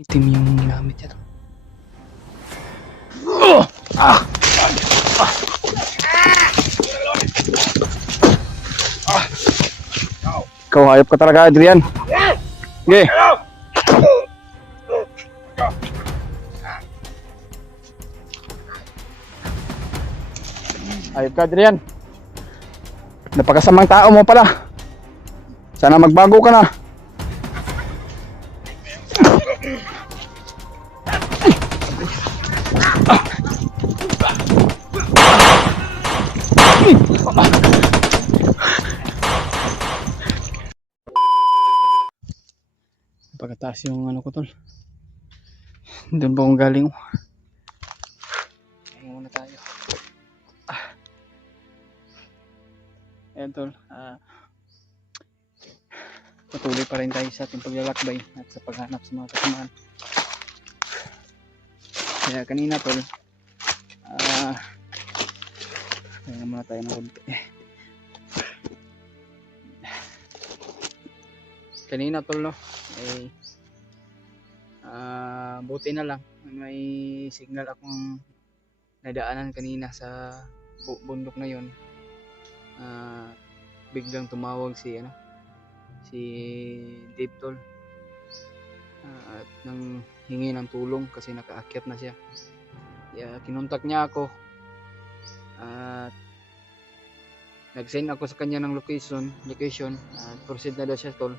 Itim yung ginamit niya. Ikaw hayop ka talaga, Adrian. Sige. Hayop ka, Adrian. Napakasamang tao mo pala. Sana magbago ka na. Pagkataas yung ano ko, tol. Doon pa akong galing. Ngayon muna tayo. Ayan, tol. Patuloy pa rin tayo sa ating paglalakbay at sa paghanap sa mga kasamaan. Kaya kanina, tol, kaya muna tayo ng konti. Kanina, tol, no, buti na lang may signal akong nadaanan kanina sa bundok na yon. Biglang tumawag si Dave, tol, at nang hingi ng tulong kasi nakaakyat na siya. Kaya kinontak niya ako at nag-send ako sa kanya ng location at proceed na daw siya, tol.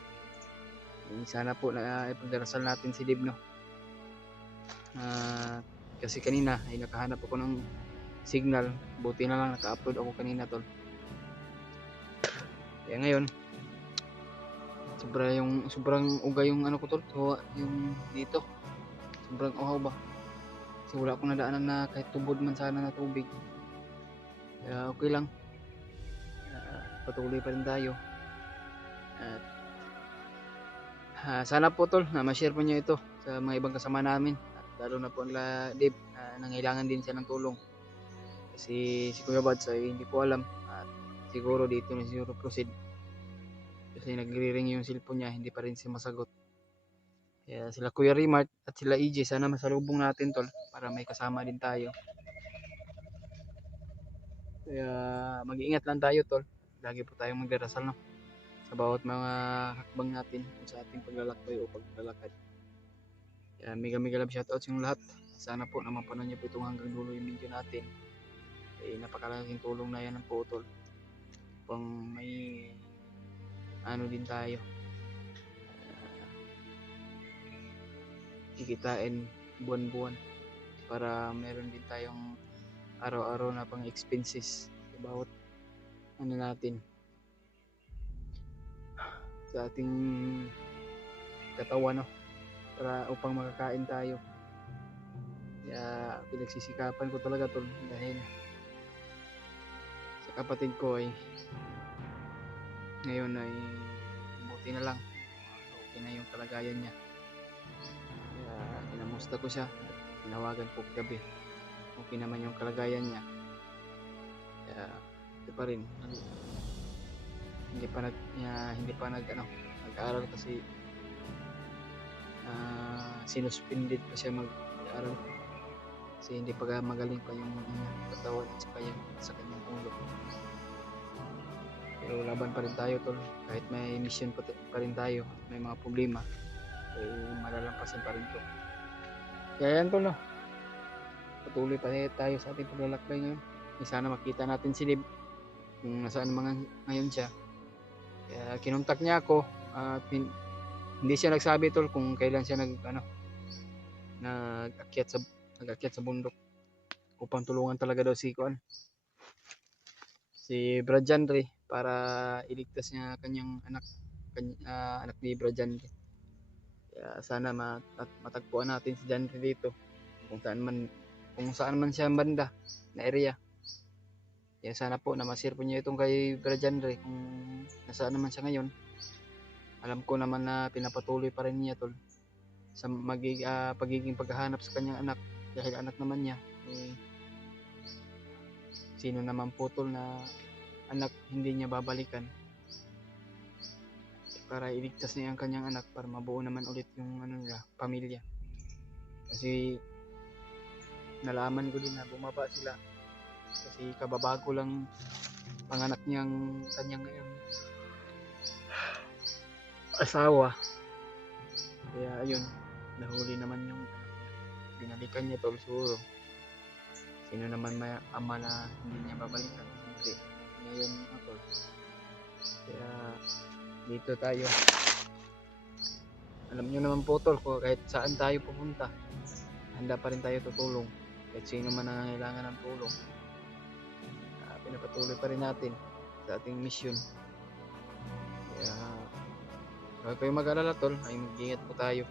Sana po na ipagdarasal natin si Dave, no. Kasi kanina ay nakahanap ako ng signal, buti na lang naka-upload ako kanina, tol. Kaya ngayon sobrang uga yung ano ko, tol, so, yung dito sobrang uhaw ba kasi wala akong nadaanan na kahit tubod man sana na tubig. Kaya okay lang, patuloy pa rin tayo at sana po, tol, na ma-share po niyo ito sa mga ibang kasama namin at lalo na po nila Dave na nangailangan din siya ng tulong kasi si Kuya Bads ay hindi ko alam at siguro dito na siguro proceed kasi nagre-ring yung cellphone niya, hindi pa rin siya masagot. Kaya sila Kuya Rimart at sila EJ, sana masalubong natin, tol, para may kasama din tayo. Kaya mag-iingat lang tayo, tol, lagi po tayong magdarasal, no, sa bawat mga hakbang natin sa ating paglalakbay o paglalakad. Kaya mega love shoutouts yung lahat. Sana po na mapanood niyo po itong hanggang dulo yung video natin. Napakalaking tulong na yan ng po, tol, kung may ano din tayo kikitain buwan-buwan para meron din tayong araw-araw na pang expenses sa bawat ano natin sa ating katawan, no, para upang makakain tayo. Kaya pinagsisikapan ko talaga, tol, dahil sa kapatid ko ay ngayon ay buti na lang okay na yung kalagayan niya. Kaya kinamusta ko siya, tinawagan ko gabi, okay naman yung kalagayan niya. Kaya ito pa rin, hindi pa nag-aaral kasi sinuspended pa siya mag-aaral kasi hindi pa magaling pa yung katawan at saka yung sa kanyang ulo. Pero laban pa rin tayo, tol, kahit may mission pa rin tayo, may mga problema ay malalampasan pa rin to. Kaya yan, tol, no, patuloy pa tayo sa ating paglalakbay ngayon. Sana makita natin si Dave kung nasaan mga ngayon siya. Kaya kinontak niya ako at hindi siya nagsabi, tol, kung kailan siya nag-akyat sa bundok upang tulungan talaga daw si Brad Jandre para iligtas niya kanyang anak ni Brad Jandre. Kaya sana matagpuan natin si Jandre dito kung saan man siya banda na area. Kaya sana po na ma-share po niyo itong kay Brad Jandre kung nasaan naman siya ngayon. Alam ko naman na pinapatuloy pa rin niya, tol, sa pagiging paghahanap sa kanyang anak dahil anak naman niya. Sino naman po, tol, na anak hindi niya babalikan para iligtas niya ang kanyang anak para mabuo naman ulit yung pamilya. Kasi nalaman ko din na bumaba sila kasi kababago lang panganak niyang kanyang ngayon asawa. Kaya ayun, nahuli naman yung binalikan niya tol. Siguro sino naman may ama na hindi niya babalikan, siyempre ngayon tol. Kaya dito tayo, alam nyo naman po tol, kahit saan tayo pupunta handa pa rin tayo tutulong. Kahit sino man ang nangangailangan ng tulong, pinapatuloy pa rin natin sa ating mission. Kaya huwag kayong mag-alala tol, ay mag-ingat po tayo.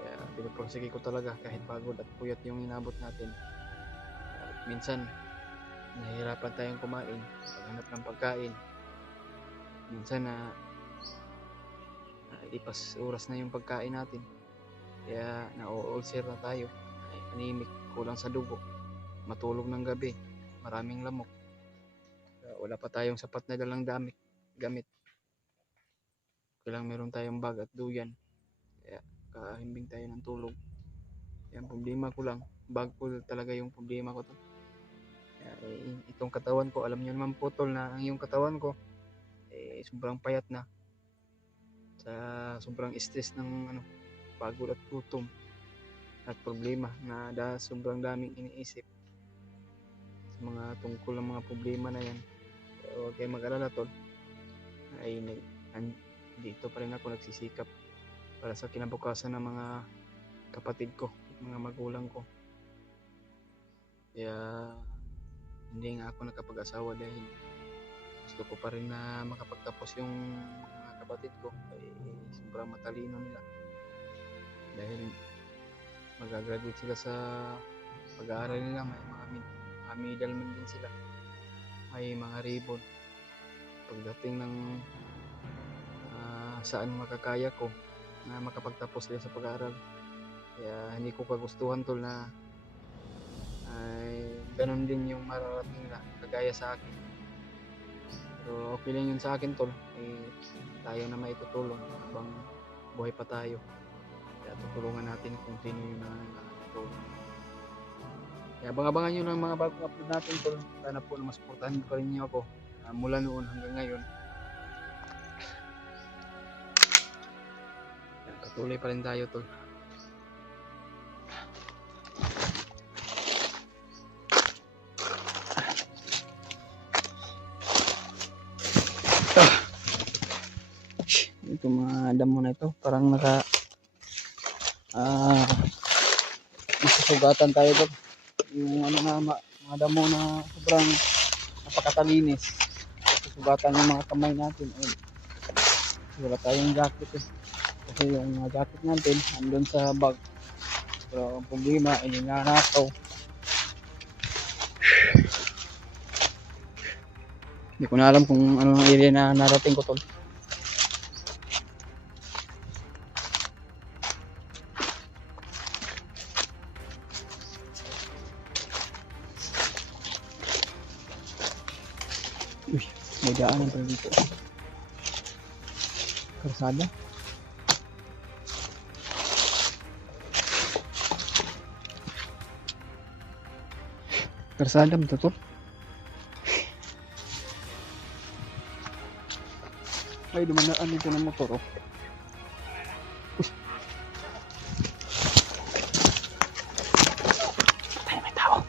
Kaya pinupursige ko talaga kahit pagod at puyat yung inabot natin. Minsan nahihirapan tayong kumain, paghanap ng pagkain. Minsan ipas oras na yung pagkain natin, kaya na-ulcer na tayo, anemic, kulang sa dugo, matulog ng gabi, maraming lamok, wala pa tayong sapat na dalang gamit. Kailang meron tayong bag at duyan, kaya kahimbing tayo ng tulog. Yan problema ko lang, bag ko talaga yung problema ko to. Kaya, itong katawan ko, alam nyo naman po tol na ang yung katawan ko sobrang payat na sa sobrang stress ng pagod at gutom at problema na sobrang daming iniisip sa mga tungkol ng mga problema na yan. Huwag kayong mag-alala tol, ay dito pa rin ako nagsisikap para sa kinabukasan ng mga kapatid ko, mga magulang ko. Kaya hindi nga ako nakapag-asawa dahil gusto ko pa rin na makapagtapos yung mga kapatid ko. Sobrang matalino nila dahil magagraduate sila sa pag-aaral nila. May mga middleman din sila, may mga ribbon. Pagdating ng saan makakaya ko na makapagtapos sila sa pag-aaral, kaya hindi ko kagustuhan tol na ay ganun din yung mararating nila kagaya sa akin. So okay lang yun sa akin tol, tayo na maitutulong habang buhay pa tayo. Kaya tutulungan natin kung sino yung nakakatulong. Kaya abangan nyo ng mga bagong upload natin tol. Sana po na masuportahan pa rin nyo ako mula noon hanggang ngayon. Patuloy pa rin tayo tol. Ito mga damo na ito, parang nasusugatan tayo doon. Yung mga damo na sobrang napakatalinis. Nasusugatan yung mga kamay natin. Wala tayong jacket kasi yung mga jacket natin andun sa bag. Pero ang problema ay ninanakaw. Hindi ko na alam kung anong area na narating ko tol. Uy, may daanan pa dito. Karsada. Karsada mo to? Ay, dumanaan dito ng motor oh. Ay, may tao.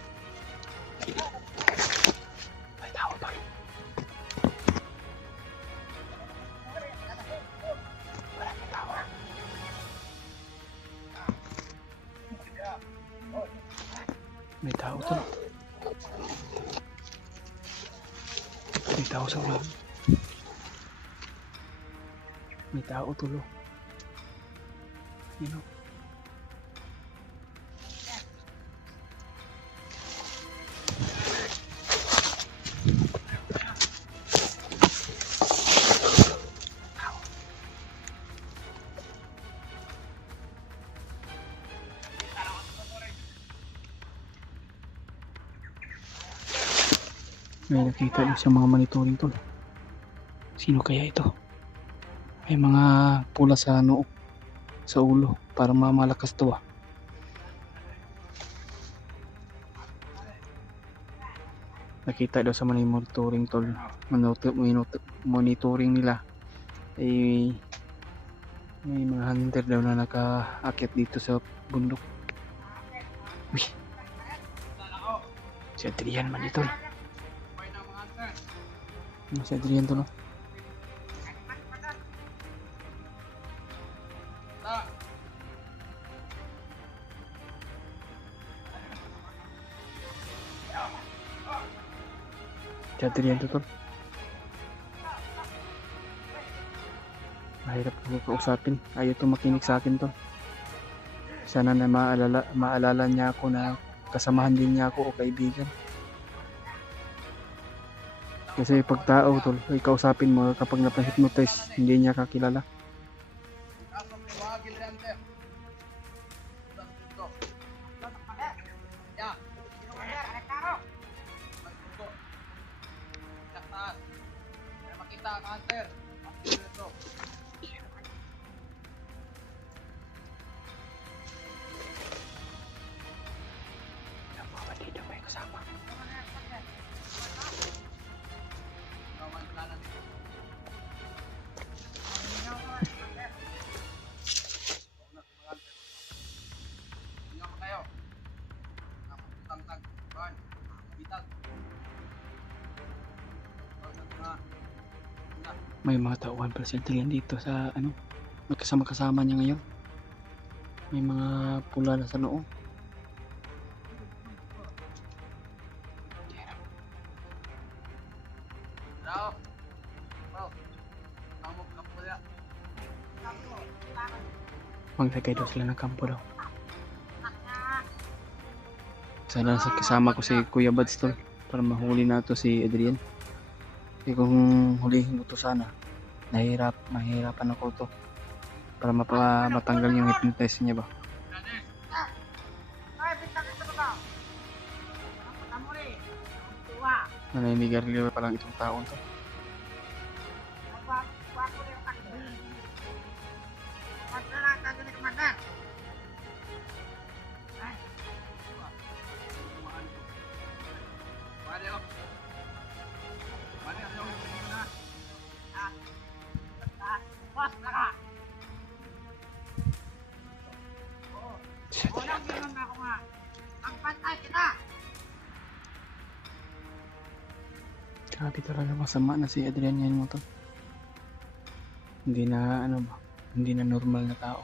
May tao tol. May tao tol. May tao sa ulo. May tao tulo. You know. May nakita din sa mga monitoring tol. Sino kaya ito? May mga pula sa noo, sa ulo, para mamalakas to nakita daw sa monitoring tol, monitoring nila ay may mga hunter daw na nakaakyat dito sa bundok. Uy, si Adrian man ito. Si Adrian to no. Si Adrian to tol. Mahirap ko kausapin. Ayaw to makinig sa akin tol. Sana na maalala niya ako na kasamahan din niya ako o kaibigan. Kasi pag tao tol, ay kausapin mo kapag napahypnotize, hindi niya kakilala. May mga tauhan pala si Adrian dito sa ano, magkasama-kasama niya ngayon. May mga pula na sa noo. Maglagay daw sila ng kampo daw. Sana sa kasama ko si Kuya Bads tol para mahuli na to si Adrian. Kasi kung hulihin ko to sana, mahirapan ako to para matanggal yung hypnotize niya ba. Naninigarilyo pa lang itong taon to. Grabe talaga, masama na si Adrian yan mo to. Hindi na ano ba, hindi na normal na tao.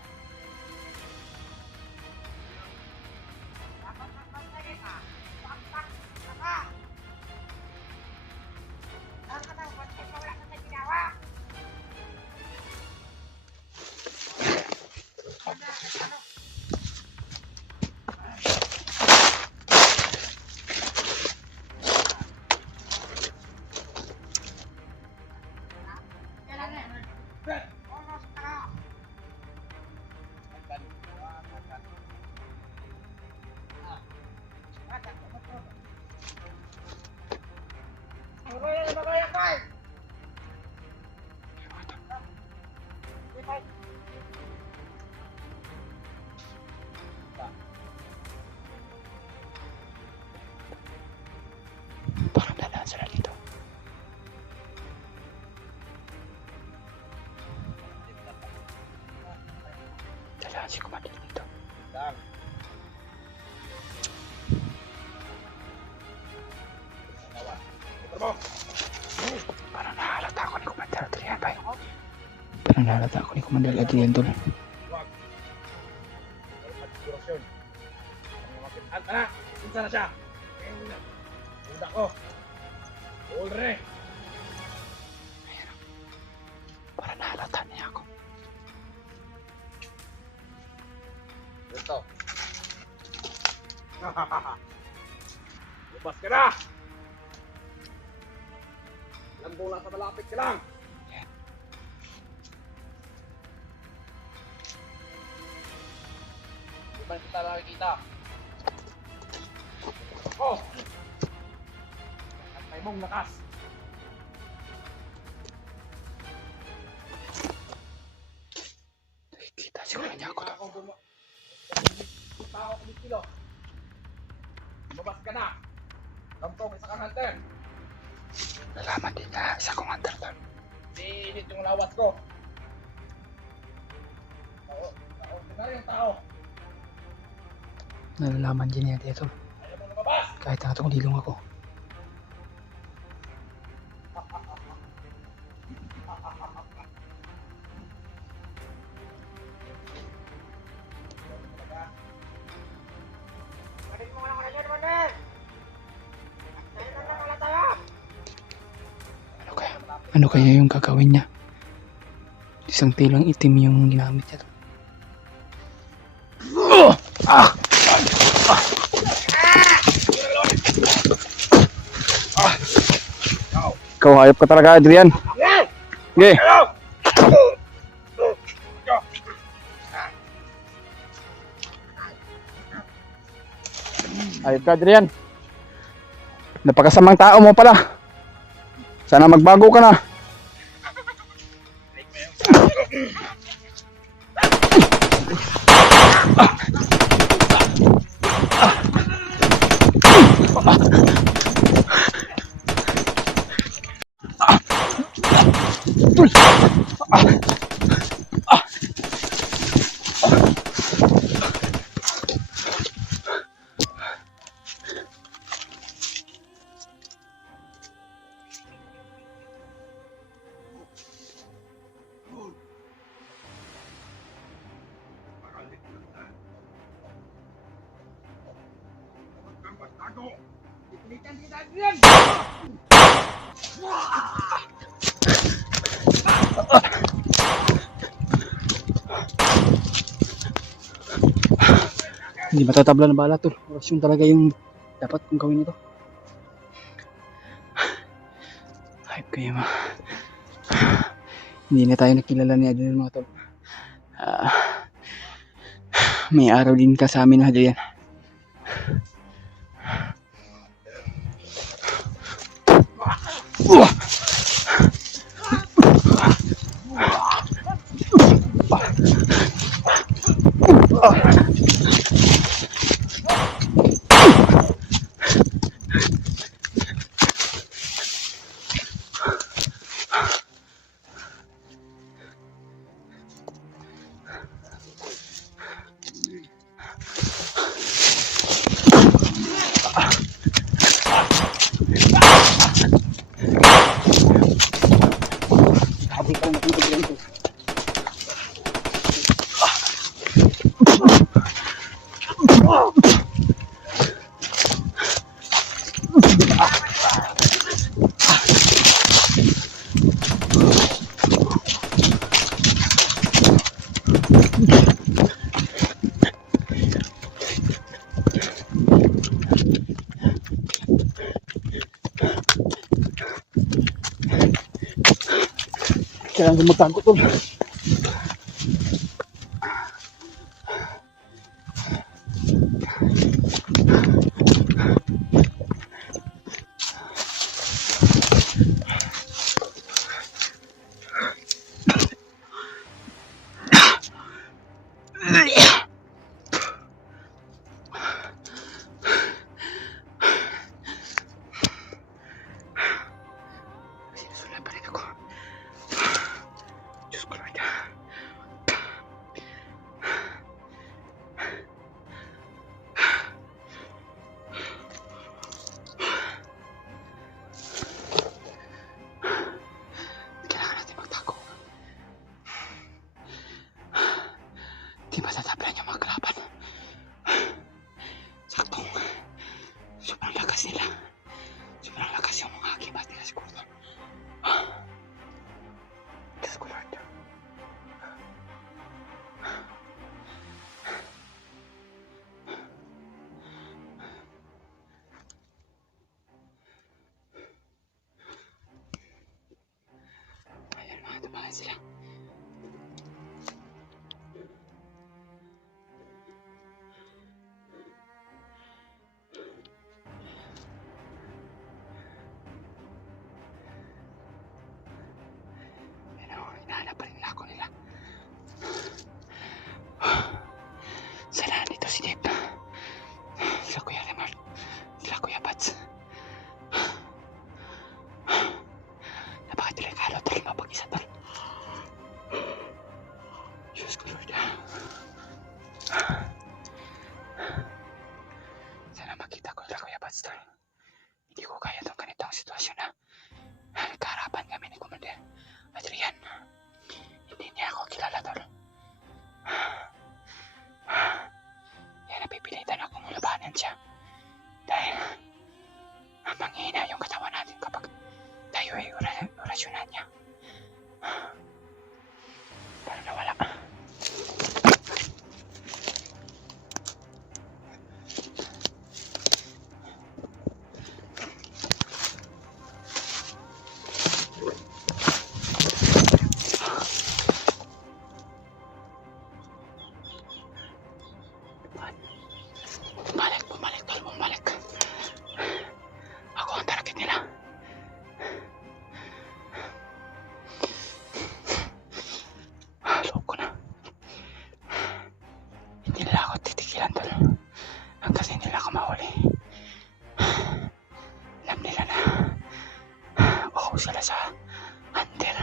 Parang dalaan sila dito. Dalaan si Commander dito. Parang nahalata ako ni Commander Adrian ba? Parang nahalata ako ni Commander Adrian doon. Ana, punta na siya. Udak ko. Ulre. Parang nahalata niya ako. Ito. Lupas ka na. Landong lang sa malapit ka lang. Di ba kita nakikita? Oh! At may mong lakas. Kita siguro niya ako to. Tao kumikilo. Lumabas ka na. Tampok, isa kang hunter. Nalaman din na isa kong hunter doon. Iinit yung lawas ko. Ordinaryong tao. Nalalaman din niya dito. Ayaw mo lumabas. Kahit natong dilong ako. Ano kaya yung gagawin niya? Isang tilang itim yung ginamit niya. Ikaw hayop ka talaga, Adrian. Sige. Hayop ka, Adrian. Napakasamang tao mo pala. Sana magbago ka na. Ipilitan kita Adrian. Hindi matatabla ng bala, tol. Orasyon talaga yung dapat kong gawin ito. Hype kayo, ma. Hindi na tayo nakilala ni Adrian, mga tol. May araw din ka sa amin, Adrian. Kailangan magtago, tol. Sinusulat pa rin ako. Diyos ko, Lord. Kailangan natin magtago. Di matatapian yung mga kalaban. Saktong sobrang lakas nila. Sobrang lakas yung mga akibat nila siguro. Diyos ko, Lord. Ayan, mga tumahan sila. Pipilitan akong labanan siya. Dahil manghihina yung katawan natin kapag tayo ay orasyonan niya. Para nawala. Bumalik tol, bumalik. Ako ang target nila. Loob ko na. Hindi nila ako titigilan tol. Hanggang hindi nila ako mahuli. Alam nila na uhaw sila sa hunter.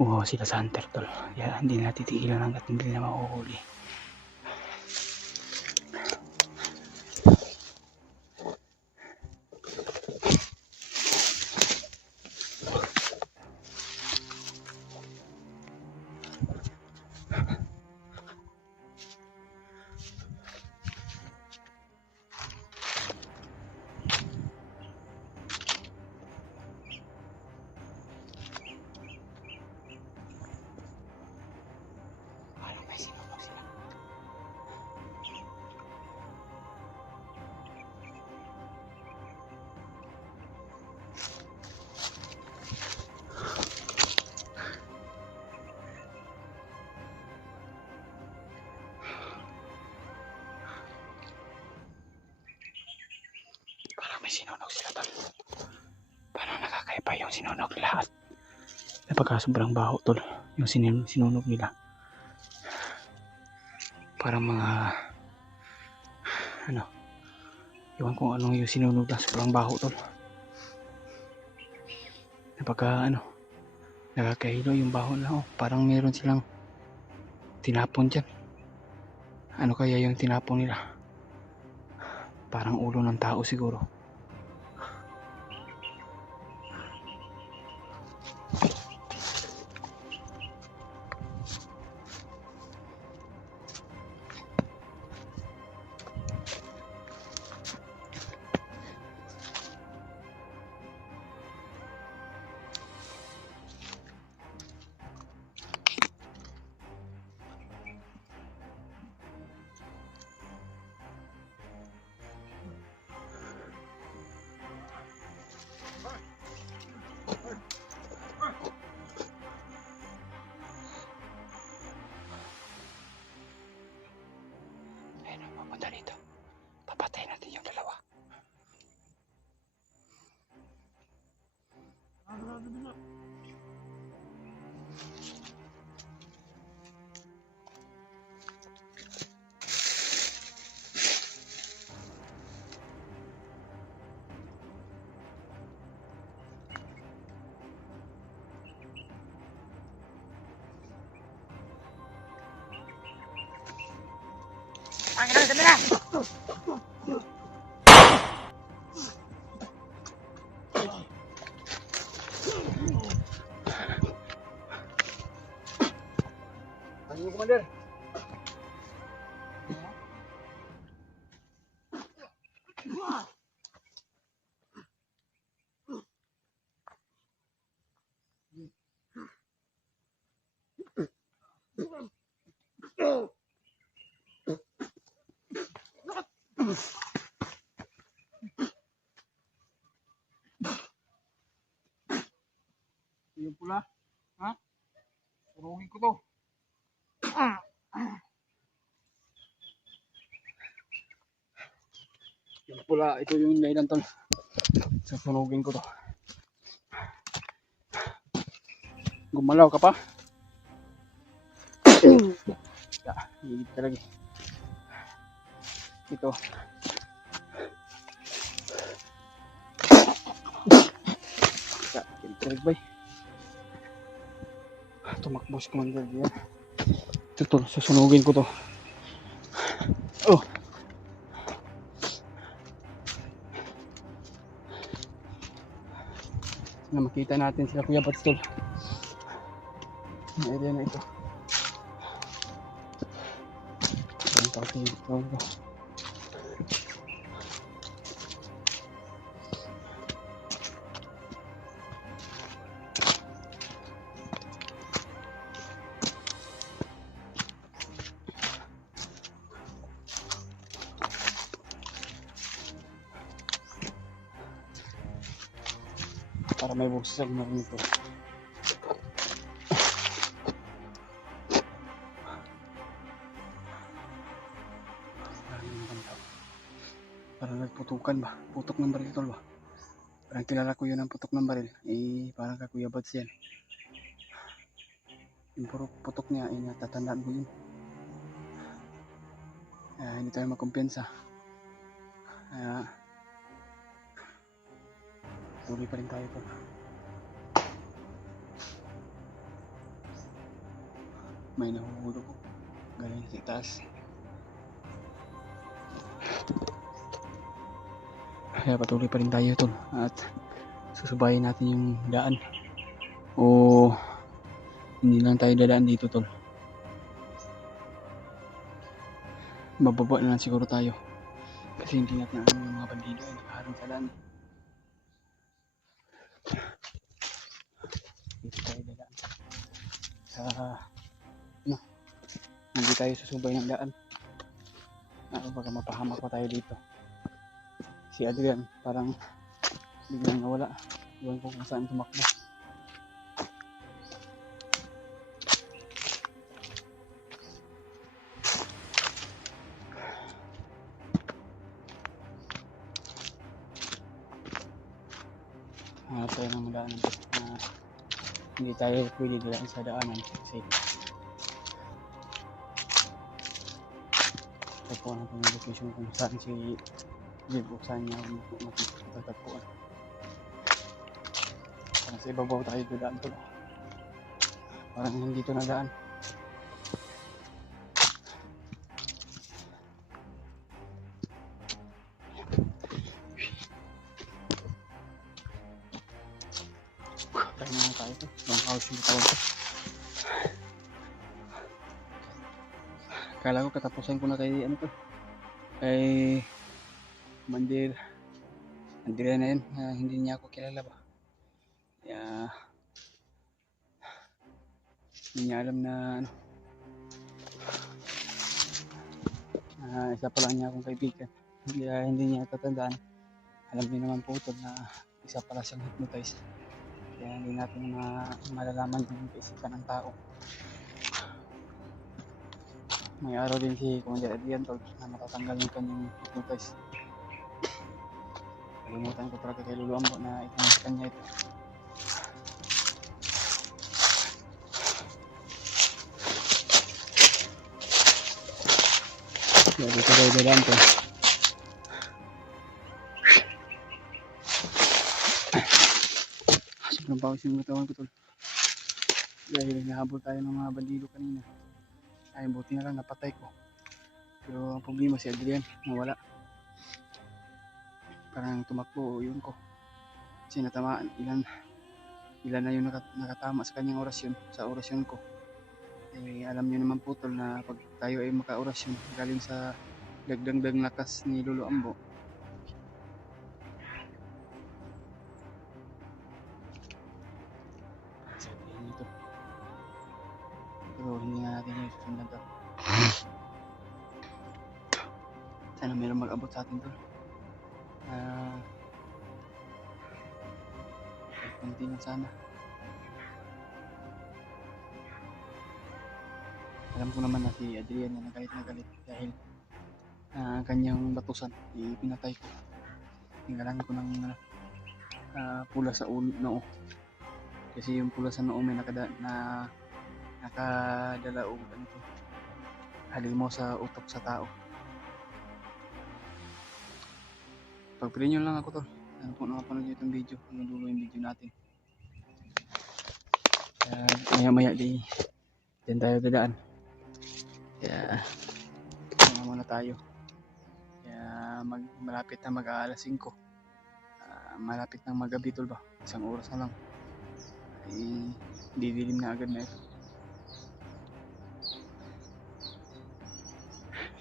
Uhaw sila sa hunter tol. Kaya hindi nila titigilan hanggang hindi nila mahuhuli. Sinunog sila tol. Parang nakakaiba yung sinunog lahat. Napagka sobrang baho tol. Yung sinunog nila. Parang mga iwan kung anong yung sinunog na sobrang baho tol. Napagka nakakahilo yung baho na parang meron silang tinapon dyan. Ano kaya yung tinapon nila? Parang ulo ng tao siguro. Pumunta dito. Papatay natin yung dalawa. Dami na! Ano yung commander? Yung pula, ha? Surugin ko to. Yung pula, ito yung nailan tol. Susunugin ko to. Gumalaw ka pa? Higit talaga. Ito. Higit bay. Tumakbo si commander diyan. Ito tol, susunugin ko to. Oh. Na makita natin sila Kuya Bats tol. Ang area na ito. Pati ito. Para may buksan na rin ito. Parang nagputukan ba? Putok ng baril ito ba? Parang kilala ko yun ang putok ng baril. Parang kakuya Bads yan. Yung puro putok niya, natatandaan ko yun. Hindi tayo magkumpiyansa. Tuloy pa rin tayo po. May nahuhulog ko. Galing sa itaas. Kaya patuloy pa rin tayo tol. At susubayin natin yung daan. O hindi lang tayo dadaan dito tol. Bababa na lang siguro tayo. Kasi hindi natin alam yung mga bandido ay nakaharang sa daan. Dito tayo dadaan. Hindi tayo susubay ng daan. Baka mapahamak pa tayo dito. Si Adrian parang biglang nawala. Iwan ko kung saan tumakbo. Hanap tayo ng daanan. Hindi tayo pwede dadaan sa daanan kasi tagpuan natin yung location kung saan si Jib o saan niya matagpuan. Parang sa ibabaw tayo dadaan to. Parang hindi to nadaan. Tayo na tayo to. Long house yung tawag ko. Kala ko katapusan ko na kay ano to. Kay Mandir. Andrea na yun. Hindi niya ako kilala ba. Kaya hindi niya alam na ano. Isa pa lang niya akong kaibigan. Hindi niya tatandaan. Alam niyo naman po ito na isa pala siyang hypnotized. Kaya hindi natin malalaman yung kaisipan ng tao. May araw din si Commander Adrian tol na matatanggal yung kanyang hypnotize. Kalimutan ko talaga kay Lolo Ambo na itong sa kanya ito. Kaya dito tayo dadaan tol. Sobrang pawis yung katawan ko tol. Dahil nahabol tayo ng mga bandido kanina. Ay buti na lang napatay ko. Pero ang problema si Adrian nawala. Parang tumakbo yun ko. Kasi natamaan ilan na yung nakatama sa kanyang orasyon, sa orasyon ko. Alam niyo naman po tol na pag tayo ay maka-orasyon galing sa dagdang lakas ni Lolo Ambo. Sabihin nito. Pero hindi nga natin yung susundan to. Sana mayroong mag-abot sa atin to. Kunti na sana. Alam ko naman na si Adrian na galit dahil kanyang batusan pinatay ko. Tinggalan ko ng pula sa noo. Kasi yung pula sa noo may nakadala o ano to, halimaw sa utok sa tao. Pagpili nyo lang ako to. Ano po nakapanood nyo itong video. Ano dulo yung video natin. Maya di dyan tayo dadaan. Kaya muna tayo. Kaya malapit na mag-aalas 5. Malapit na magabi tol ba. Isang oras na lang. Didilim na agad na ito.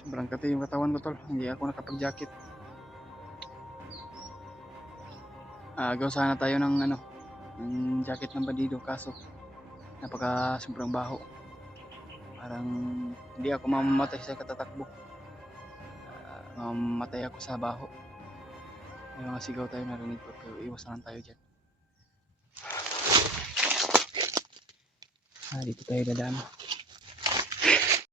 Sobrang kati yung katawan ko tol. Hindi ako nakapag-jacket. Gawa sana tayo ng ng jacket ng bandido kaso napaka sobrang baho. Parang hindi ako mamamatay sa katatakbo. Mamamatay ako sa baho. May mga sigaw tayo narinig ko pero iwas na lang tayo dyan. Dito tayo dadaan.